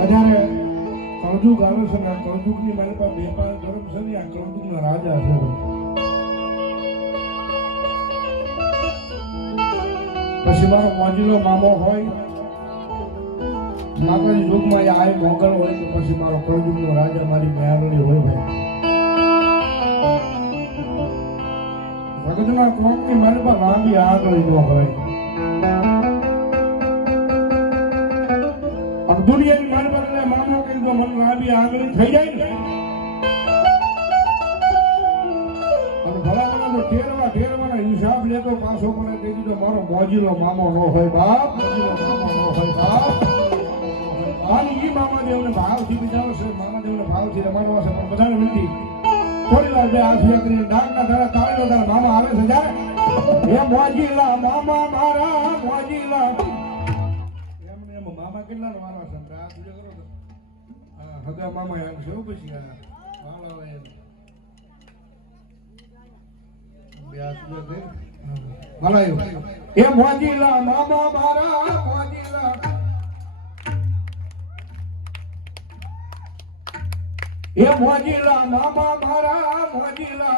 અત્યારે કળજુગ આવે છે ને, આ કળજુગની મારી પાસે બે પાંચ ધર્મ છે ને, આ કળજુગના રાજા છે. પછી મારો મોજીલો મામો હોય માતાજી યુગમાં આય મોગલ હોય તો પછી મારો કળજુગનો રાજા મારી મેરણી હોય ભાઈ. જગતના ક્લોકની મારી પાસે લાંબી આગળ ન હોય. અને દુનિયાની મારી પાસે મામો કે જો મને લાંબી આંગળી થઈ જાય ને. અને ભલામણ તો ઠેરવા તેરવાના હિસાબ લેતો પાછો મને કહી દીધો, મારો મોજીલો મામો ન હોય બાપ, મોજીલો મામો ન હોય બાપ. અને ઈ મામાદેવને ભાવથી છે, મામાદેવને ભાવથી રમાડવા છે, પણ બધાને વિનંતી, થોડી વાર બે હાથ કરીને ડાકના તારા તાળીનો તારા મામા આવે છે, જાય. હે મોજીલા મામા, મારા મોજીલા વાળા મામા મારા મોજીલા. એ મોજીલા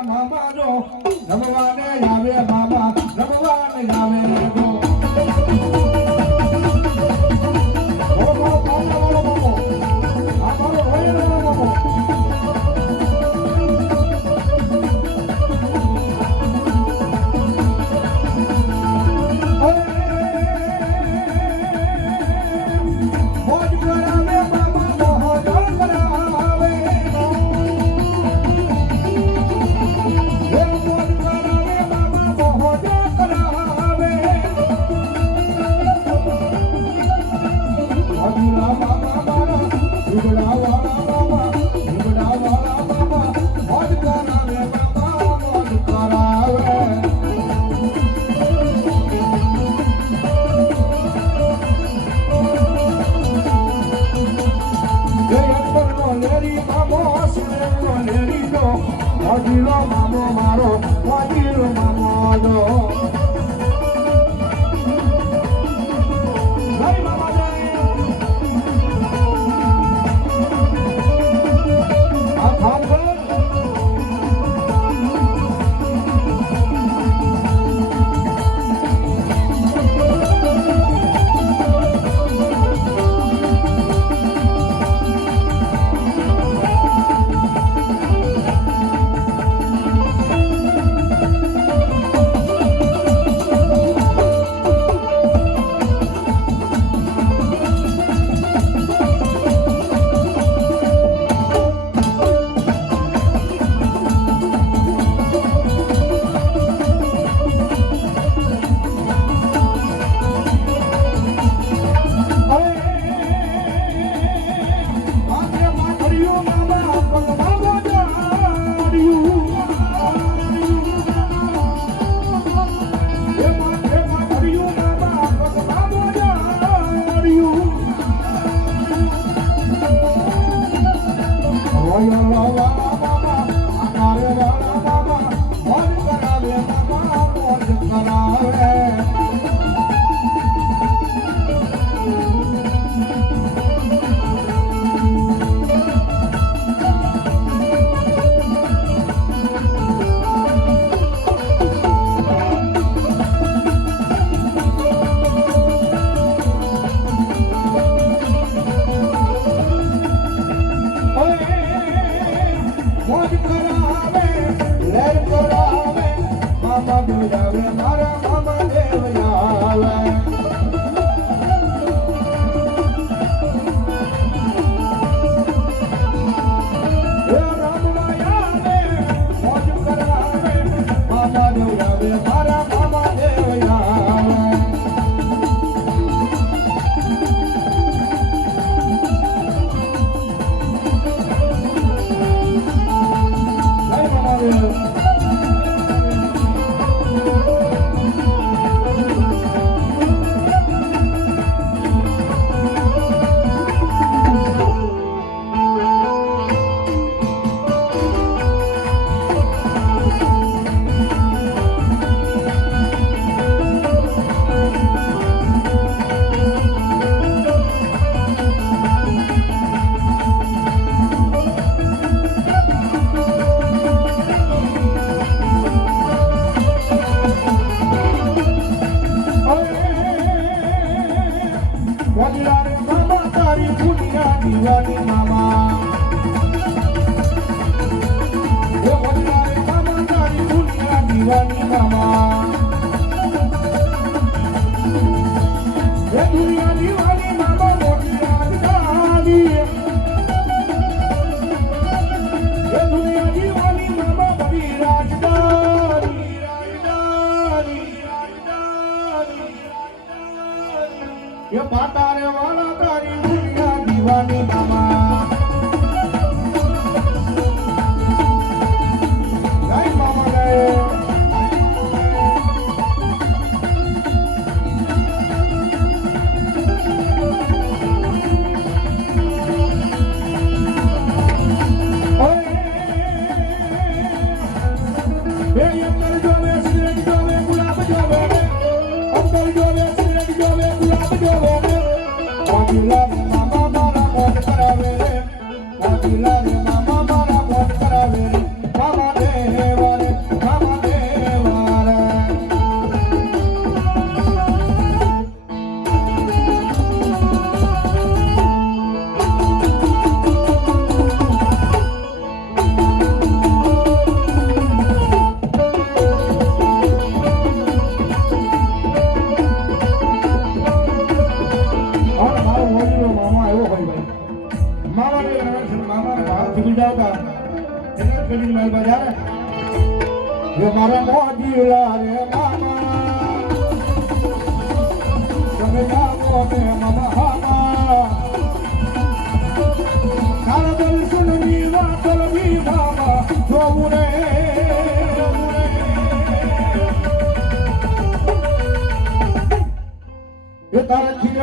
મામા જો. નમવાને આવે મામા નમવાને આવે જો. મોજ કરાવે લેર કરાવે મામા તારી દુનિયા દીવાની મામા મામા તારી દુનિયા દીવાની મામા. દુનિયા દીવાની એ પાતારે વાળા તારી દુનિયા દીવાની મામા મોજીલા કરી મારી બજાર એ મારા મોજીલા રે મામા ને ની તારા